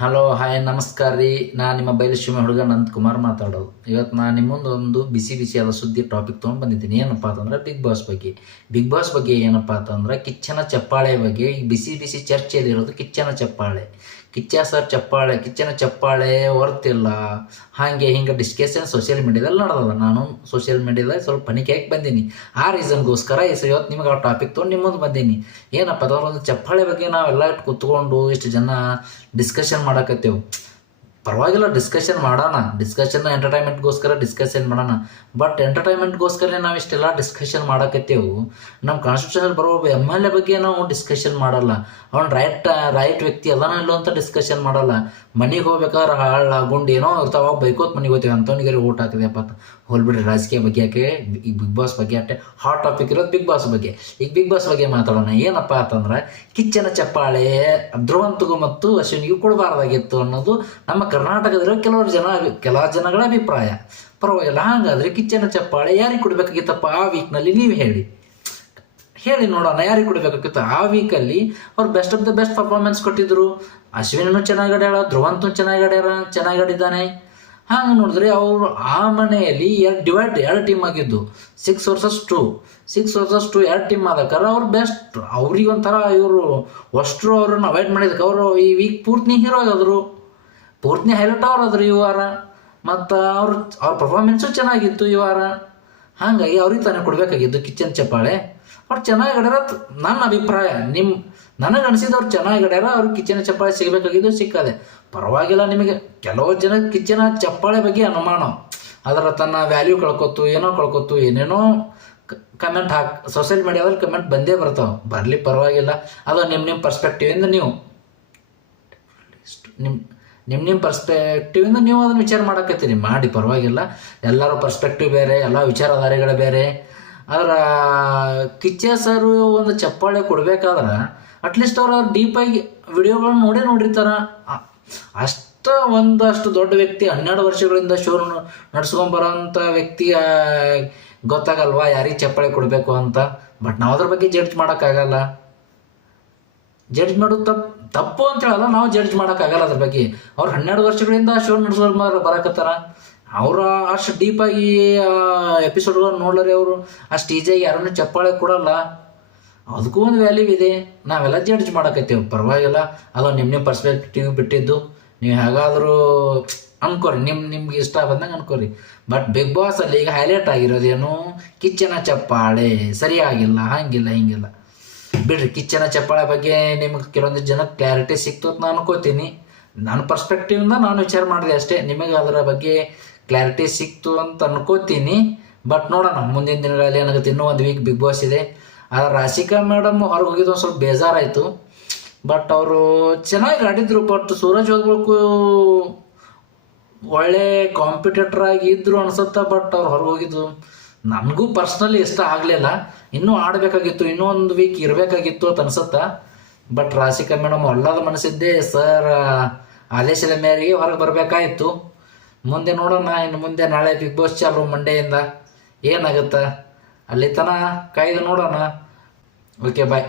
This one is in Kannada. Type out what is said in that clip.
ಹಲೋ ಹಾಯ್ ನಮಸ್ಕಾರ ರೀ. ನಾನು ನಿಮ್ಮ ಬಯಲುಸೀಮೆ ಹುಡುಗ ನಂದಕುಮಾರ್ ಮಾತಾಡೋದು. ಇವತ್ತು ನಾನು ನಿಮ್ಮ ಮುಂದೆ ಒಂದು ಬಿಸಿ ಬಿಸಿಯಾದ ಸುದ್ದಿ ಟಾಪಿಕ್ ತೊಗೊಂಡು ಬಂದಿದ್ದೀನಿ. ಏನಪ್ಪ ಅಂತಂದ್ರೆ ಬಿಗ್ ಬಾಸ್ ಬಗ್ಗೆ ಏನಪ್ಪ ಅಂತಂದ್ರೆ ಕಿಚ್ಚನ ಚಪ್ಪಾಳೆ ಬಗ್ಗೆ ಈ ಬಿಸಿ ಬಿಸಿ ಚರ್ಚೆಯಲ್ಲಿರೋದು ಕಿಚ್ಚನ ಚಪ್ಪಾಳೆ. ಕಿಚ್ಚನ ಚಪ್ಪಾಳೆ ಹೊರ್ತಿಲ್ಲ ಹಾಗೆ ಹಿಂಗೆ ಡಿಸ್ಕಷನ್ ಸೋಷಿಯಲ್ ಮೀಡಿಯಾದಲ್ಲಿ ನಡೆದದ. ನಾನು ಸೋಷಿಯಲ್ ಮೀಡಿಯಾದಾಗ ಸ್ವಲ್ಪ ಪನಿಕಾಗಿ ಬಂದೀನಿ. ಆ ರೀಸನ್ಗೋಸ್ಕರ ಇವತ್ತು ನಿಮಗೆ ಆ ಟಾಪಿಕ್ ತೊಗೊಂಡು ನಿಮ್ಮ ಮುಂದೆ ಬಂದೀನಿ. ಏನಪ್ಪ ಅದರ ಒಂದು ಚಪ್ಪಾಳೆ ಬಗ್ಗೆ ನಾವೆಲ್ಲ ಕೂತ್ಕೊಂಡು ಇಷ್ಟು ಜನ ಡಿಸ್ಕಷನ್ ಮಾಡಕತ್ತೇವು. ಪರವಾಗಿಲ್ಲ, ಡಿಸ್ಕಷನ್ ಎಂಟರ್ಟೈನ್ಮೆಂಟ್ಗೋಸ್ಕರ ಡಿಸ್ಕಷನ್ ಮಾಡೋಣ. ಬಟ್ ಎಂಟರ್ಟೈನ್ಮೆಂಟ್ಗೋಸ್ಕರ ನಾವು ಇಷ್ಟೆಲ್ಲ ಡಿಸ್ಕಷನ್ ಮಾಡಕತ್ತೇವು. ನಮ್ಮ ಕಾನ್ಸ್ಟಿಟ್ಯೂಷನ್ ಬರೋ MLA ಬಗ್ಗೆ ನಾವು ಡಿಸ್ಕಷನ್ ಮಾಡಲ್ಲ. ಅವ್ನು ರೈಟ್ ವ್ಯಕ್ತಿ ಎಲ್ಲನೂ ಇಲ್ಲೋ ಅಂತ ಡಿಸ್ಕಷನ್ ಮಾಡಲ್ಲ. ಮನೆಗೆ ಹೋಗ್ಬೇಕಾದ್ರೆ ಹಾಳ ಗುಂಡು ಏನೋ ಇರ್ತಾವ, ಬೈಕೋತ್ ಮನೆಗೆ ಹೋಗ್ತೀವಿ. ಅಂಥವ್ನಿಗೆ ಓಟ್ ಹಾಕಿದೆಪ್ಪ ಹೋಲ್ಬಿಡ್ರಿ. ರಾಜಕೀಯ ಬಗ್ಗೆ ಯಾಕೆ, ಈಗ ಬಿಗ್ ಬಾಸ್ ಬಗ್ಗೆ ಅಷ್ಟೇ ಹಾಟ್ ಟಾಪಿಕ್ ಇರೋದು ಬಿಗ್ ಬಾಸ್ ಬಗ್ಗೆ. ಈಗ ಬಿಗ್ ಬಾಸ್ ಬಗ್ಗೆ ಮಾತಾಡೋಣ. ಏನಪ್ಪ ಅಂತಂದ್ರೆ ಕಿಚ್ಚನ ಚಪ್ಪಾಳೆ ಧ್ರುವಂತಗೂ ಮತ್ತು ಅಶ್ವಿನಿಗೂ ಕೊಡಬಾರ್ದಾಗಿತ್ತು ಅನ್ನೋದು ನಮ್ಮ ಕರ್ನಾಟಕದಲ್ಲಿರೋ ಕೆಲ ಜನಗಳ ಅಭಿಪ್ರಾಯ. ಪರವಾಗಿಲ್ಲ, ಹಾಗಾದರೆ ಕಿಚ್ಚನ ಚಪ್ಪಾಳೆ ಯಾರಿಗೆ ಕೊಡಬೇಕಾಗಿತ್ತಪ್ಪ ಆ ವೀಕ್ನಲ್ಲಿ ನೀವು ಹೇಳಿ ನೋಡೋಣ. ಯಾರಿಗೆ ಕೊಡಬೇಕಾಗಿತ್ತು ಆ ವೀಕಲ್ಲಿ? ಅವ್ರು best of the best performance ಕೊಟ್ಟಿದ್ರು. ಅಶ್ವಿನೂ ಚೆನ್ನಾಗಿ ಆಡ್ಯಾಳ, ಧ್ರುವಂತೂ ಚೆನ್ನಾಗಿ ಆಡಿದ್ದಾನೆ. ಹಾಗೆ ನೋಡಿದ್ರೆ ಅವರು ಆ ಮನೆಯಲ್ಲಿ ಎರಡು ಟೀಮ್ ಆಗಿದ್ದು 6 versus 2 ಎರಡು ಟೀಮ್ ಆದಕ್ಕಾರ ಅವ್ರು ಬೆಸ್ಟ್. ಅವ್ರಿಗೆ ಒಂಥರ ಇವರು ಅಷ್ಟರು ಅವ್ರನ್ನ ಅವಾಯ್ಡ್ ಮಾಡಿದಕ್ಕೆ ಅವರು ಈ ವೀಕ್ ಪೂರ್ತಿ ಹೀರೋ ಆದರು, ಪೂರ್ತಿ ಹೈಲೈಟ್ ಆದ್ರು ಈ ವಾರ. ಮತ್ತು ಅವ್ರ ಪರ್ಫಾರ್ಮೆನ್ಸು ಚೆನ್ನಾಗಿತ್ತು ಈ ವಾರ. ಹಾಗಾಗಿ ಅವ್ರಿಗೆ ತಾನೇ ಕೊಡಬೇಕಾಗಿದ್ದು ಕಿಚ್ಚನ್ ಚಪ್ಪಾಳೆ. ಅವ್ರು ಚೆನ್ನಾಗಿ ಆಡ್ಯಾರ ನನ್ನ ಅಭಿಪ್ರಾಯ. ನನಗೆ ಅನಿಸಿದವ್ರು ಚೆನ್ನಾಗಿ ಆಡ್ಯಾರ, ಅವ್ರಿಗೆ ಕಿಚ್ಚನ ಚಪ್ಪಾಳೆ ಸಿಗಬೇಕಾಗಿದ್ದು ಸಿಕ್ಕದೆ. ಪರವಾಗಿಲ್ಲ. ನಿಮಗೆ ಕೆಲವು ಜನ ಕಿಚ್ಚನ ಚಪ್ಪಾಳೆ ಬಗ್ಗೆ ಅನುಮಾನ, ಅದರ ತನ್ನ ವ್ಯಾಲ್ಯೂ ಕಳ್ಕೊತು ಏನೇನೋ ಕಮೆಂಟ್ ಸೋಷಿಯಲ್ ಮೀಡಿಯಾದಲ್ಲಿ ಕಮೆಂಟ್ ಬಂದೇ ಬರ್ತಾವೆ. ಬರಲಿ, ಪರವಾಗಿಲ್ಲ. ಅದು ನಿಮ್ಮ ಪರ್ಸ್ಪೆಕ್ಟಿವಿಂದ ನಿಮ್ಮ ಪರ್ಸ್ಪೆಕ್ಟಿವಿಂದ ನೀವು ಅದನ್ನು ವಿಚಾರ ಮಾಡಕತ್ತೀರಿ, ಮಾಡಿ, ಪರವಾಗಿಲ್ಲ. ಎಲ್ಲರ ಪರ್ಸ್ಪೆಕ್ಟಿವ್ ಬೇರೆ, ಎಲ್ಲ ವಿಚಾರಧಾರೆಗಳು ಬೇರೆ. ಅದರ ಕಿಚ್ಚ ಸರು ಒಂದು ಚಪ್ಪಾಳೆ ಕೊಡ್ಬೇಕಾದ್ರೆ ಅಟ್ಲೀಸ್ಟ್ ಅವ್ರು ಡೀಪಾಗಿ ವಿಡಿಯೋಗಳನ್ನ ನೋಡಿರ್ತಾರ. ಒಂದಷ್ಟು ದೊಡ್ಡ ವ್ಯಕ್ತಿ 12 ವರ್ಷಗಳಿಂದ ಶೋ ನಡ್ಸ್ಕೊಂಬರೋಂಥ ವ್ಯಕ್ತಿ ಗೊತ್ತಾಗಲ್ವಾ ಯಾರಿಗೆ ಚಪ್ಪಾಳೆ ಕೊಡಬೇಕು ಅಂತ. ಬಟ್ ನಾವು ಅದ್ರ ಬಗ್ಗೆ ಜಡ್ಜ್ ಮಾಡೋಕ್ಕಾಗಲ್ಲ. ಜಡ್ಜ್ ಮಾಡೋದು ತಪ್ಪು ಅಂತ ಹೇಳಲ್ಲ, ನಾವು ಜಡ್ಜ್ ಮಾಡೋಕ್ಕಾಗಲ್ಲ ಅದ್ರ ಬಗ್ಗೆ. ಅವ್ರು 12 ವರ್ಷಗಳಿಂದ ಶೋ ನಡ್ಸ್ಕೊಂಡು ಬರಕತ್ತಾರ. ಅವರು ಅಷ್ಟು ಡೀಪಾಗಿ ಎಪಿಸೋಡ್ಗಳನ್ನು ನೋಡ್ಲಾರೆ ಅವರು ಅಷ್ಟು ಈಜಿಯಾಗಿ ಯಾರನ್ನೂ ಚಪ್ಪಾಳೆ ಕೊಡಲ್ಲ. ಅದಕ್ಕೂ ಒಂದು ವ್ಯಾಲ್ಯೂ ಇದೆ. ನಾವೆಲ್ಲ ಜಡ್ಜ್ ಮಾಡಕತ್ತೇವೆ, ಪರವಾಗಿಲ್ಲ. ಅದು ನಿಮ್ಮ ಪರ್ಸ್ಪೆಕ್ಟಿವ್ ಬಿಟ್ಟಿದ್ದು. ನೀವು ಹೇಗಾದರೂ ಅನ್ಕೋರಿ, ನಿಮ್ಗೆ ಇಷ್ಟ ಬಂದಂಗೆ ಅನ್ಕೋರಿ. ಬಟ್ ಬಿಗ್ ಬಾಸಲ್ಲಿ ಈಗ ಹೈಲೈಟ್ ಆಗಿರೋದೇನು, ಕಿಚ್ಚನ ಚಪ್ಪಾಳೆ ಸರಿಯಾಗಿಲ್ಲ, ಹಿಂಗಿಲ್ಲ. ಬಿಡ್ರಿ, ಕಿಚ್ಚನ ಚಪ್ಪಾಳೆ ಬಗ್ಗೆ ನಿಮ್ಗೆ ಕೆಲವೊಂದು ಜನಕ್ಕೆ ಕ್ಲಾರಿಟಿ ಸಿಕ್ತು ಅಂತ ನಾನು ಅನ್ಕೋತೀನಿ. ನನ್ನ ಪರ್ಸ್ಪೆಕ್ಟಿವಿಂದ ನಾನು ವಿಚಾರ ಮಾಡಿದೆ ಅಷ್ಟೇ. ನಿಮಗೆ ಅದರ ಬಗ್ಗೆ ಕ್ಲಾರಿಟಿ ಸಿಕ್ತು ಅಂತ ಅನ್ಕೋತೀನಿ. ಬಟ್ ನೋಡೋಣ ಮುಂದಿನ ದಿನಗಳಲ್ಲಿ ಏನಾಗುತ್ತೆ. ಇನ್ನೂ ಒಂದು ವೀಕ್ ಬಿಗ್ ಬಾಸ್ ಇದೆ. ಆದರೆ ರಾಶಿಕಾ ಮೇಡಮ್ ಹೊರಗೆ ಹೋಗಿದ್ದು ಒಂದು ಸ್ವಲ್ಪ ಬೇಜಾರಾಯಿತು. ಬಟ್ ಅವರು ಚೆನ್ನಾಗಿ ಆಡಿದ್ರು. ಬಟ್ ಸೂರಜ್ ಹೋಗ್ಬೇಕು ಒಳ್ಳೆ ಕಾಂಪಿಟೇಟರ್ ಆಗಿದ್ರು ಅನ್ಸುತ್ತಾ. ಬಟ್ ಅವ್ರು ಹೊರಗೆ ಹೋಗಿದ್ದು ನನಗೂ ಪರ್ಸ್ನಲಿ ಇಷ್ಟ ಆಗಲಿಲ್ಲ. ಇನ್ನೂ ಆಡಬೇಕಾಗಿತ್ತು, ಇನ್ನೊಂದು ವೀಕ್ ಇರಬೇಕಾಗಿತ್ತು ಅಂತ ಅನ್ಸುತ್ತಾ. ಬಟ್ ರಾಶಿಕಾ ಮೇಡಮ್ ಒಳ್ಳಾದ ಮನಸ್ಸಿದ್ದೆ ಸರ್ ಆದೇಶದ ಮೇರೆಗೆ ಹೊರಗೆ ಬರಬೇಕಾಯಿತು. ಮುಂದೆ ನೋಡೋಣ. ಇನ್ನು ಮುಂದೆ ನಾಳೆ ಬಿಗ್ ಬಾಸ್ ಚಾಲು ಮಂಡೆಯಿಂದ ಏನಾಗುತ್ತಾ ಅಲ್ಲಿ ತನಕ ಕಾಯ್ದು ನೋಡೋಣ. ಓಕೆ, ಬಾಯ್.